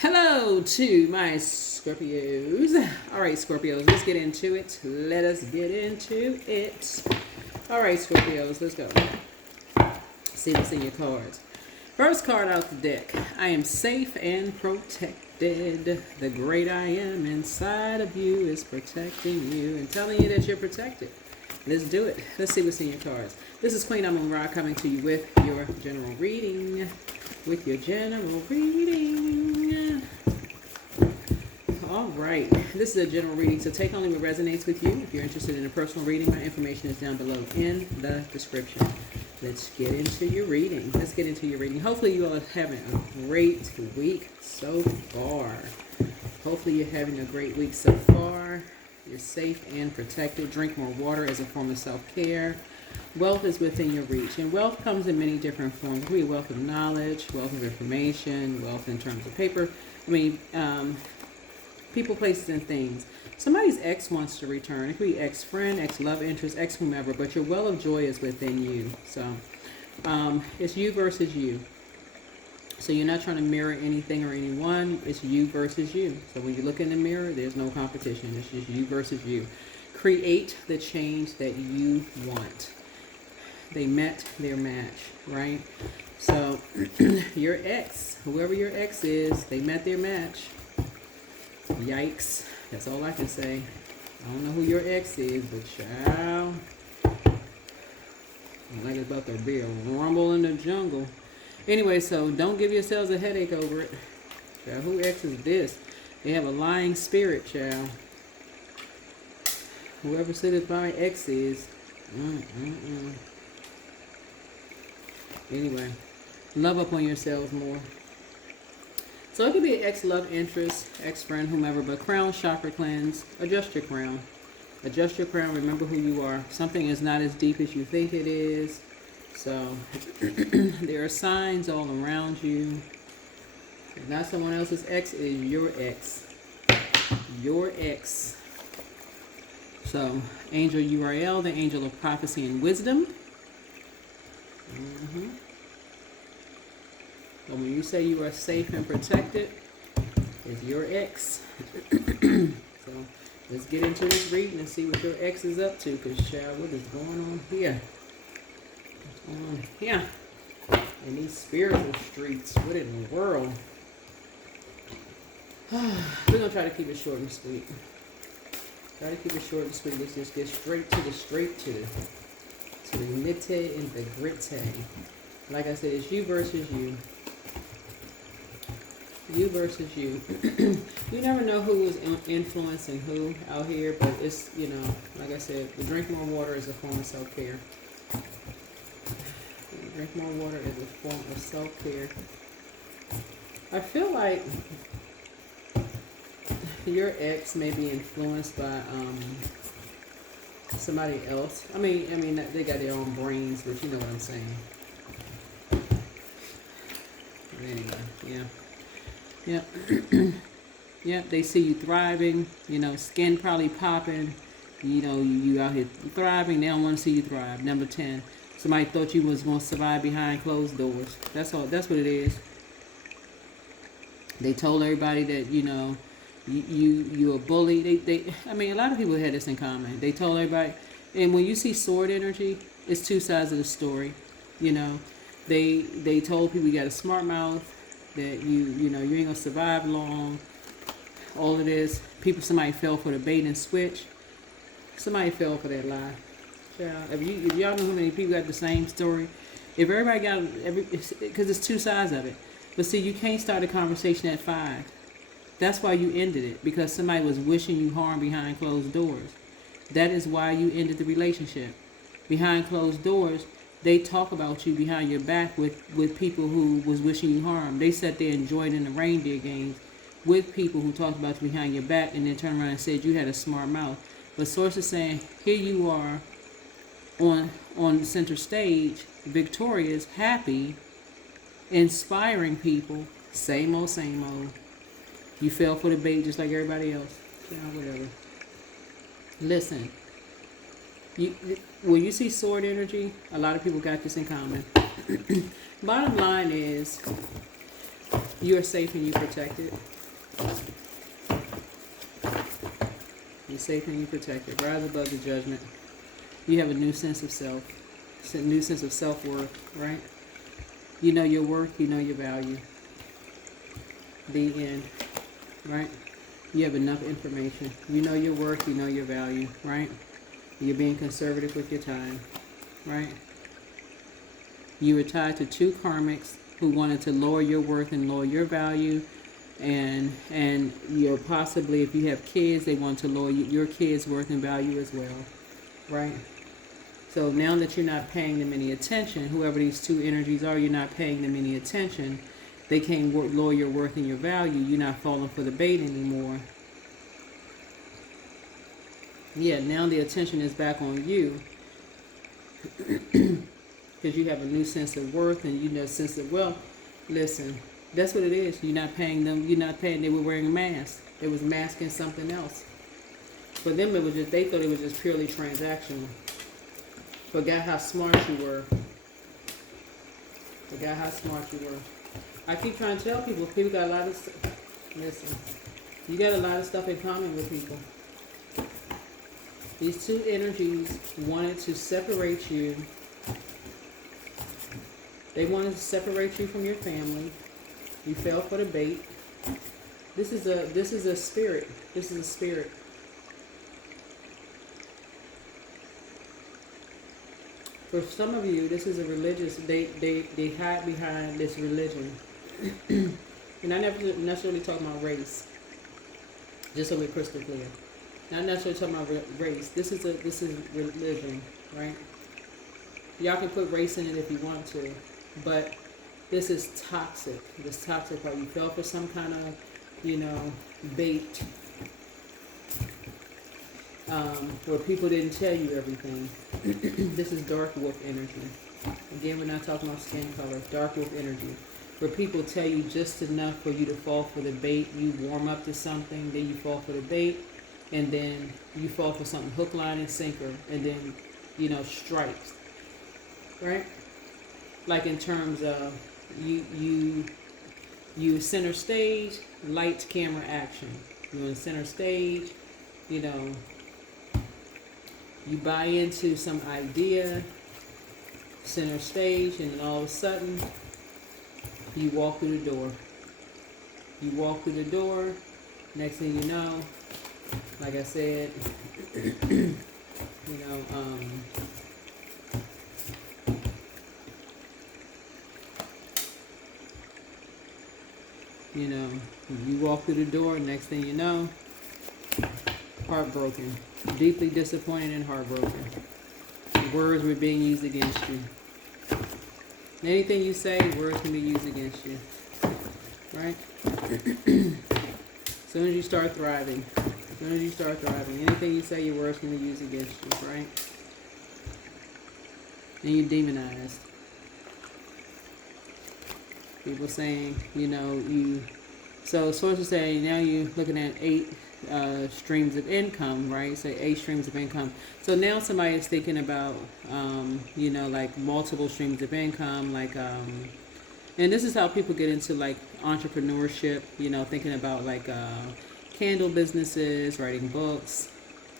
Hello to my Scorpios. All right, Scorpios, let's get into it. Let us get into it. All right, Scorpios, let's go. See what's in your cards. First card out the deck. I am safe and protected. The great I am inside of you is protecting you and telling you that you're protected. Let's do it. Let's see what's in your cards. This is Queen Amun Ra coming to you with your general reading. All right, this is a general reading, so take only what resonates with you. If you're interested in a personal reading, my information is down below in the description. Let's get into your reading. Hopefully you all are having a great week so far. You're safe and protected. Drink more water as a form of self-care. Wealth is within your reach, and wealth comes in many different forms. It could be wealth of knowledge, wealth of information, wealth in terms of paper. People, places, and things. Somebody's ex wants to return. It could be ex-friend, ex-love interest, ex-whomever, but your well of joy is within you. So it's you versus you. So you're not trying to mirror anything or anyone. It's you versus you. So when you look in the mirror, there's no competition. It's just you versus you. Create the change that you want. They met their match, right? So your ex, whoever your ex is, they met their match. Yikes. That's all I can say. I don't know who your ex is, but child, I like it's about to be a rumble in the jungle. Anyway, so don't give yourselves a headache over it. Child, who ex is this? They have a lying spirit, child. Whoever said my ex is. Anyway, love up on yourselves more. So it could be an ex-love interest, ex-friend, whomever, but crown chakra cleanse. Adjust your crown. Adjust your crown. Remember who you are. Something is not as deep as you think it is. So there are signs all around you. If not someone else's ex, it is your ex. Your ex. So angel URL, the angel of prophecy and wisdom. So when you say you are safe and protected, it's your ex. So let's get into this reading and see what your ex is up to. Because, child, what is going on here? What's going on here? In these spiritual streets. What in the world? We're going to try to keep it short and sweet. Let's just get straight to the nitty and the gritty. Like I said, it's you versus you. You versus you. You never know who is influencing who out here, but it's, like I said, the drink more water is a form of self-care. Drink more water is a form of self-care. I feel like your ex may be influenced by somebody else. I mean, they got their own brains, but you know what I'm saying. Anyway, yeah. Yep, they see you thriving, skin probably popping, you out here thriving, they don't want to see you thrive. Number 10, somebody thought you was going to survive behind closed doors. That's all, that's what it is. They told everybody that, you a bully. A lot of people had this in common. They told everybody, and when you see sword energy, it's two sides of the story. They told people you got a smart mouth, that you ain't gonna survive long. All of this, somebody fell for the bait and switch. Somebody fell for that lie. Child, if y'all know how many people got the same story, if everybody got because it's two sides of it. But see, you can't start a conversation at 5. That's why you ended it, because somebody was wishing you harm behind closed doors. That is why you ended the relationship. Behind closed doors, they talk about you behind your back with people who was wishing you harm. They sat there and enjoyed in the reindeer games with people who talked about you behind your back and then turned around and said you had a smart mouth. But sources saying, here you are on center stage, victorious, happy, inspiring people. Same old, same old. You fell for the bait just like everybody else. Yeah, whatever. Listen. When you see sword energy, a lot of people got this in common. Bottom line is, You are safe and you protected. You're safe and you protected. Rise above the judgment. You have a new sense of self. A new sense of self-worth, right? You know your worth. You know your value. The end, right? You have enough information. You know your worth. You know your value, right? You're being conservative with your time, right? You were tied to two karmics who wanted to lower your worth and lower your value, and you're possibly, if you have kids, they want to lower your kids' worth and value as well, right? So now that you're not paying them any attention, whoever these two energies are, you're not paying them any attention. They can't lower your worth and your value. You're not falling for the bait anymore. Yeah, now the attention is back on you. Because you have a new sense of worth and you know sense of, well, listen, that's what it is. You're not paying them. You're not paying. They were wearing a mask. They was masking something else. For them, it was just, they thought it was just purely transactional. Forgot how smart you were. Forgot how smart you were. I keep trying to tell people, people got a lot of stuff. Listen, you got a lot of stuff in common with people. These two energies wanted to separate you. They wanted to separate you from your family. You fell for the bait. This is a spirit. This is a spirit. For some of you, this is a religious. They hide behind this religion, and I never necessarily talk about race. Just so we're crystal clear, not necessarily talking about race. This is religion, right? Y'all can put race in it if you want to. But this is toxic. This toxic part. You fell for some kind of, bait. Where people didn't tell you everything. This is dark wolf energy. Again, we're not talking about skin color. Dark wolf energy. Where people tell you just enough for you to fall for the bait. You warm up to something, then you fall for the bait. And then you fall for something hook, line, and sinker. And then, strikes. Right? Like in terms of you center stage, lights, camera, action. You're in center stage, you buy into some idea, center stage, and then all of a sudden you walk through the door. You walk through the door, next thing you know, like I said, you walk through the door, next thing you know, heartbroken, deeply disappointed and heartbroken. Words were being used against you. Anything you say, words can be used against you. Right? As soon as you start thriving, anything you say, your words can be used against you, right? And you're demonized. People saying, so sources say now you're looking at 8 streams of income, right? Say 8 streams of income. So now somebody is thinking about, like multiple streams of income, like, and this is how people get into like entrepreneurship, thinking about like candle businesses, writing books.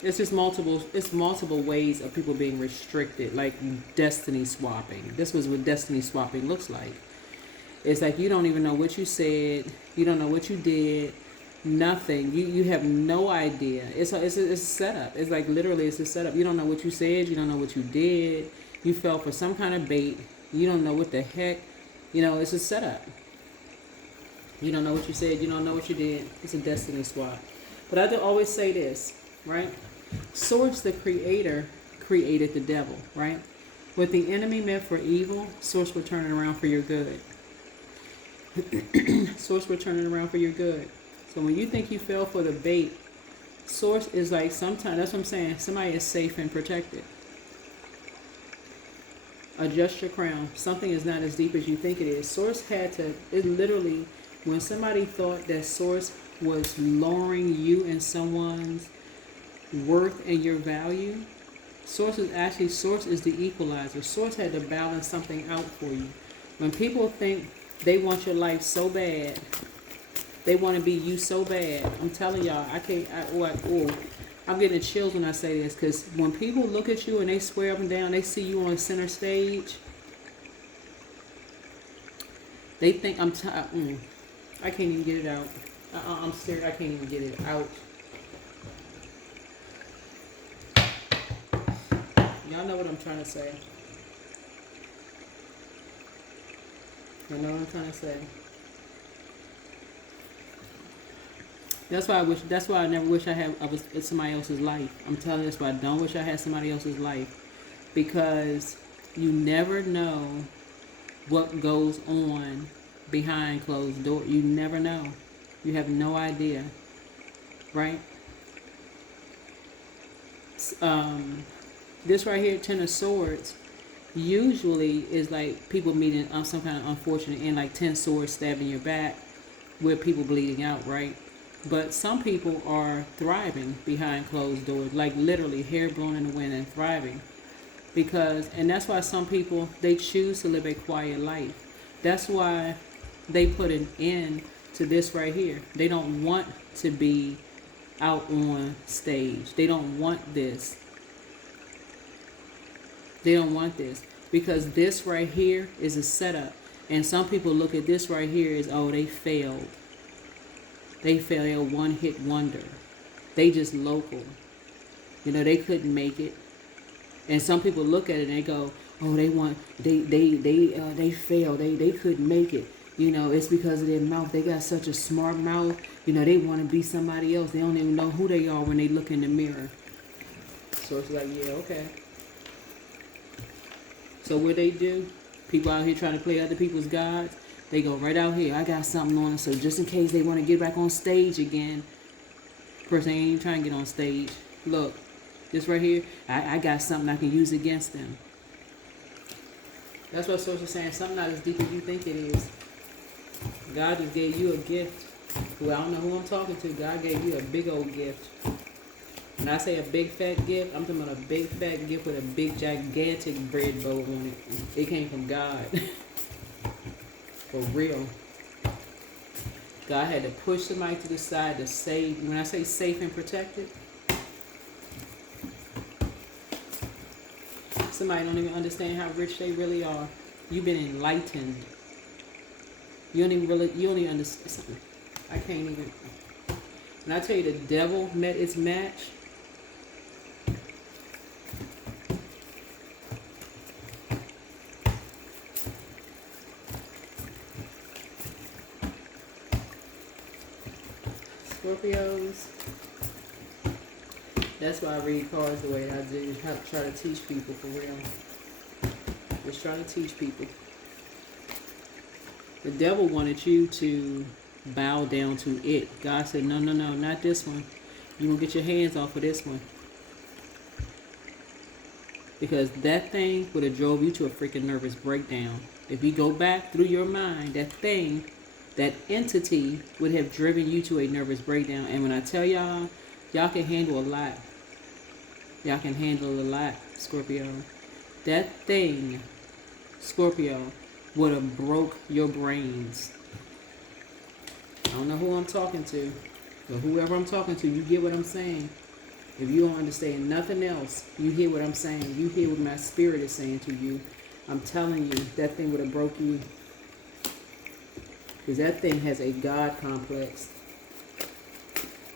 It's just multiple ways of people being restricted, like destiny swapping. This was what destiny swapping looks like. It's like you don't even know what you said. You don't know what you did. Nothing. You have no idea. It's a setup. It's like literally it's a setup. You don't know what you said. You don't know what you did. You fell for some kind of bait. You don't know what the heck. It's a setup. You don't know what you said. You don't know what you did. It's a destiny swap. But I do always say this, right? Source, the creator, created the devil, right? What the enemy meant for evil, Source will turn it around for your good. Source will turn it around for your good. So when you think you fell for the bait, Source is like sometimes, that's what I'm saying, somebody is safe and protected. Adjust your crown. Something is not as deep as you think it is. Source had to, it literally, when somebody thought that Source was lowering you and someone's worth and your value, Source is the equalizer. Source had to balance something out for you. When people think They want your life so bad. They want to be you so bad. I'm telling y'all, I can't. I'm getting chills when I say this, because when people look at you and they swear up and down, they see you on center stage. They think I can't even get it out. I'm serious. I can't even get it out. Y'all know what I'm trying to say. You know what I'm trying to say. That's why I never wish I was in somebody else's life. I'm telling you, that's why I don't wish I had somebody else's life, because you never know what goes on behind closed doors. You never know. You have no idea, right? This right here, Ten of Swords, usually is like people meeting some kind of unfortunate end, like 10 swords stabbing your back, with people bleeding out, right? But some people are thriving behind closed doors, like literally hair blown in the wind and thriving. And that's why some people, they choose to live a quiet life. That's why they put an end to this right here. They don't want to be out on stage. They don't want this. They don't want this, because this right here is a setup. And some people look at this right here as, oh, they failed. They failed. They're a one-hit wonder. They just local. You know, they couldn't make it. And some people look at it and they go, oh, they failed. They couldn't make it. You know, it's because of their mouth. They got such a smart mouth. You know, they want to be somebody else. They don't even know who they are when they look in the mirror. So it's like, yeah, okay. So what they do, people out here trying to play other people's gods, they go right out here, I got something on them, so just in case they want to get back on stage again. Person ain't even trying to get on stage. Look, this right here, I got something I can use against them. That's what Social's saying, something not as deep as you think it is. God just gave you a gift. Well, I don't know who I'm talking to. God gave you a big old gift. When I say a big fat gift, I'm talking about a big fat gift with a big gigantic bread bowl on it. It came from God. For real. God had to push somebody to the side to save. When I say safe and protected, somebody don't even understand how rich they really are. You've been enlightened. You don't even understand something. I can't even. When I tell you the devil met its match, Scorpios, that's why I read cards the way I do. Have to try to teach people for real. Just try to teach people. The devil wanted you to bow down to it. God said, no, not this one. You won't get your hands off of this one. Because that thing would have drove you to a freaking nervous breakdown. If you go back through your mind, that thing, that entity would have driven you to a nervous breakdown. And when I tell y'all, y'all can handle a lot. Y'all can handle a lot, Scorpio. That thing, Scorpio, would have broke your brains. I don't know who I'm talking to, but whoever I'm talking to, you get what I'm saying. If you don't understand nothing else, you hear what I'm saying. You hear what my spirit is saying to you. I'm telling you, that thing would have broke you. Because that thing has a God complex.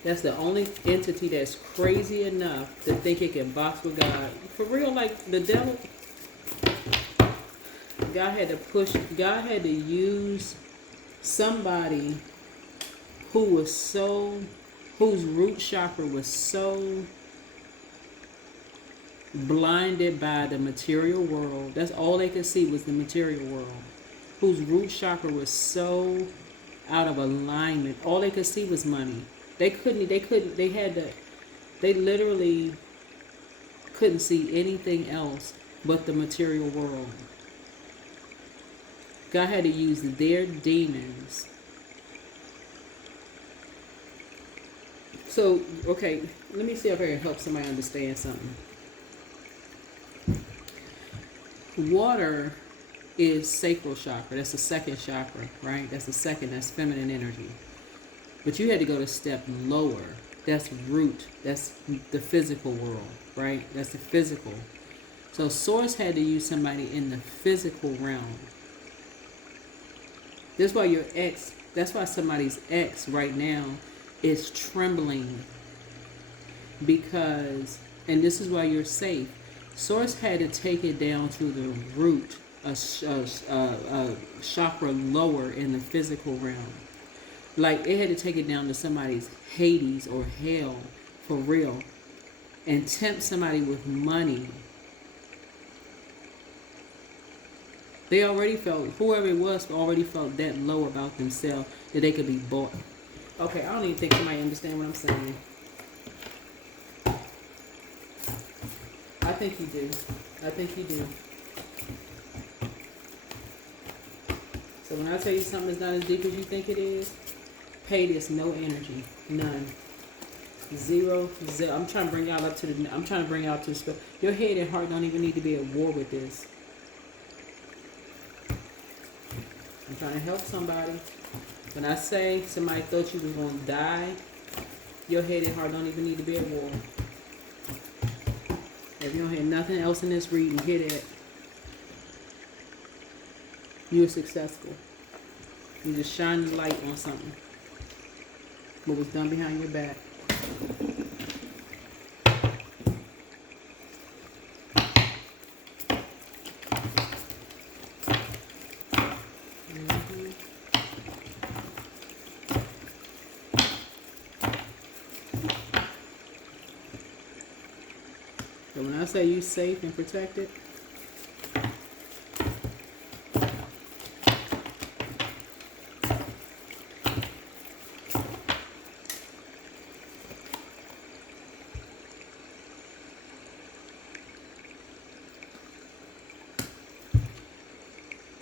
That's the only entity that's crazy enough to think it can box with God. For real, like the devil, God had to use somebody whose root chakra was so blinded by the material world. That's all they could see was the material world. Whose root chakra was so out of alignment. All they could see was money. They literally couldn't see anything else but the material world. God had to use their demons. So, okay, let me see if I can help somebody understand something. Water is sacral chakra. That's the second chakra, right? That's the second. That's feminine energy. But you had to go to step lower. That's root. That's the physical world, right? That's the physical. So Source had to use somebody in the physical realm. That's why your ex, that's why somebody's ex right now is trembling. Because, and this is why you're safe. Source had to take it down to the root, a chakra lower in the physical realm. Like, it had to take it down to somebody's Hades or hell for real and tempt somebody with money. They already felt, whoever it was already felt that low about themselves that they could be bought. Okay, I don't even think somebody understand what I'm saying. I think you do. I think you do. So when I tell you something is not as deep as you think it is, pay this no energy. None. Zero. I'm trying to bring y'all up to the spell. Your head and heart don't even need to be at war with this. I'm trying to help somebody. When I say somebody thought you was going to die, your head and heart don't even need to be at war. If you don't hear nothing else in this reading, hear that. You're successful. You just shine the light on something. What was done behind your back. So when I say you safe and protected,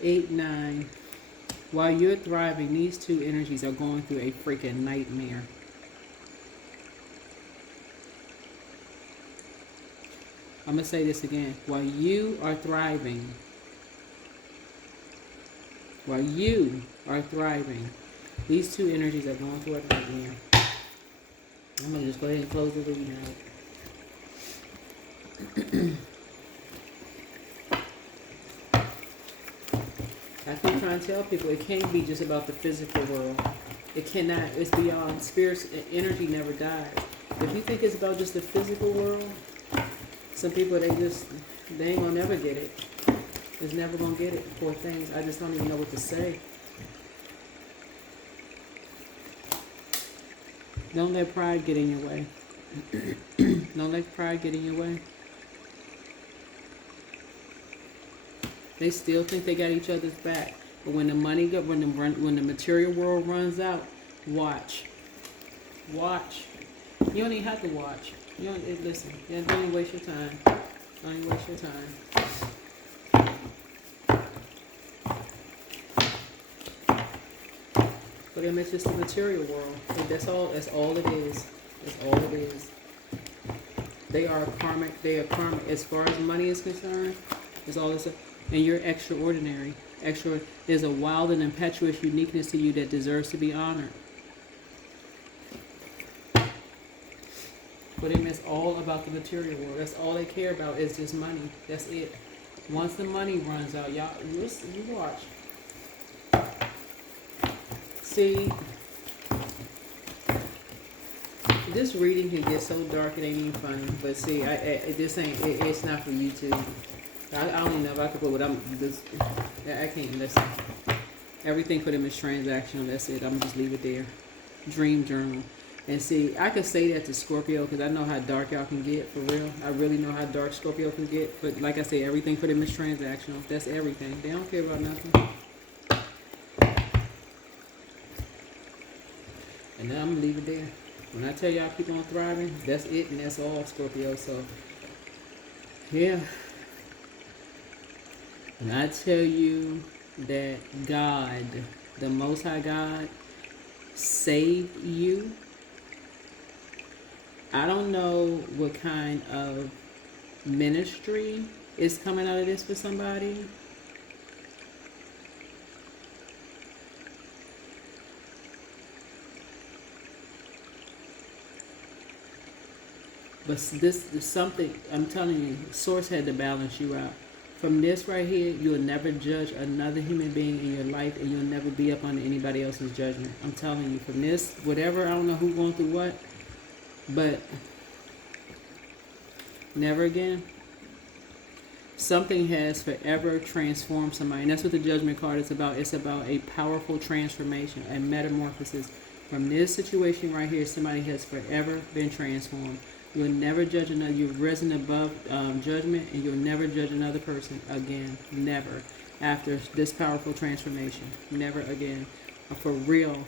eight, nine. While you're thriving, these two energies are going through a freaking nightmare. I'm going to say this again. While you are thriving, these two energies are going through a nightmare. I'm going to just go ahead and close the reading out. I keep trying to tell people it can't be just about the physical world. It cannot. It's beyond. Spirit's energy never dies. If you think it's about just the physical world, some people, they ain't gonna never get it. It's never gonna get it. Poor things. I just don't even know what to say. Don't let pride get in your way. Don't let pride get in your way. They still think they got each other's back, but when the money when the material world runs out, watch. You don't even have to watch. You don't listen. Yeah, don't even waste your time. Don't even waste your time. For them, it's just the material world. That's all it is. That's all it is. They are karmic. As far as money is concerned, it's all this. And you're extraordinary. There's a wild and impetuous uniqueness to you that deserves to be honored. For them, it's all about the material world. That's all they care about is just money. That's it. Once the money runs out, y'all, you watch. See, this reading can get so dark it ain't even funny. But see, this ain't. It's not for YouTube. I don't even know if I could put what I'm. I can't listen. Everything for them is transactional. That's it. I'm gonna just leave it there. Dream journal. And see, I could say that to Scorpio because I know how dark y'all can get, for real. I really know how dark Scorpio can get. But like I say, everything for them is transactional. That's everything. They don't care about nothing. And now I'm going to leave it there. When I tell y'all keep on thriving, that's it and that's all, Scorpio. So, yeah. When I tell you that God, the Most High God, saved you, I don't know what kind of ministry is coming out of this for somebody. But this is something, I'm telling you, Source had to balance you out. From this right here, you'll never judge another human being in your life, and you'll never be up under anybody else's judgment. I'm telling you, from this, whatever, I don't know who going through what, but never again. Something has forever transformed somebody. And that's what the Judgment card is about. It's about a powerful transformation, a metamorphosis. From this situation right here, somebody has forever been transformed. You'll never judge another. You've risen above judgment, and you'll never judge another person again. Never. After this powerful transformation. Never again. For real.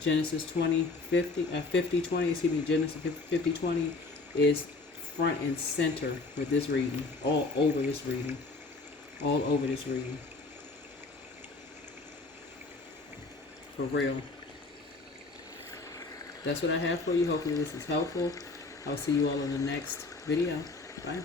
Genesis 50:20, excuse me, Genesis 50:20 is front and center with this reading. All over this reading. All over this reading. For real. That's what I have for you. Hopefully this is helpful. I'll see you all in the next video. Bye.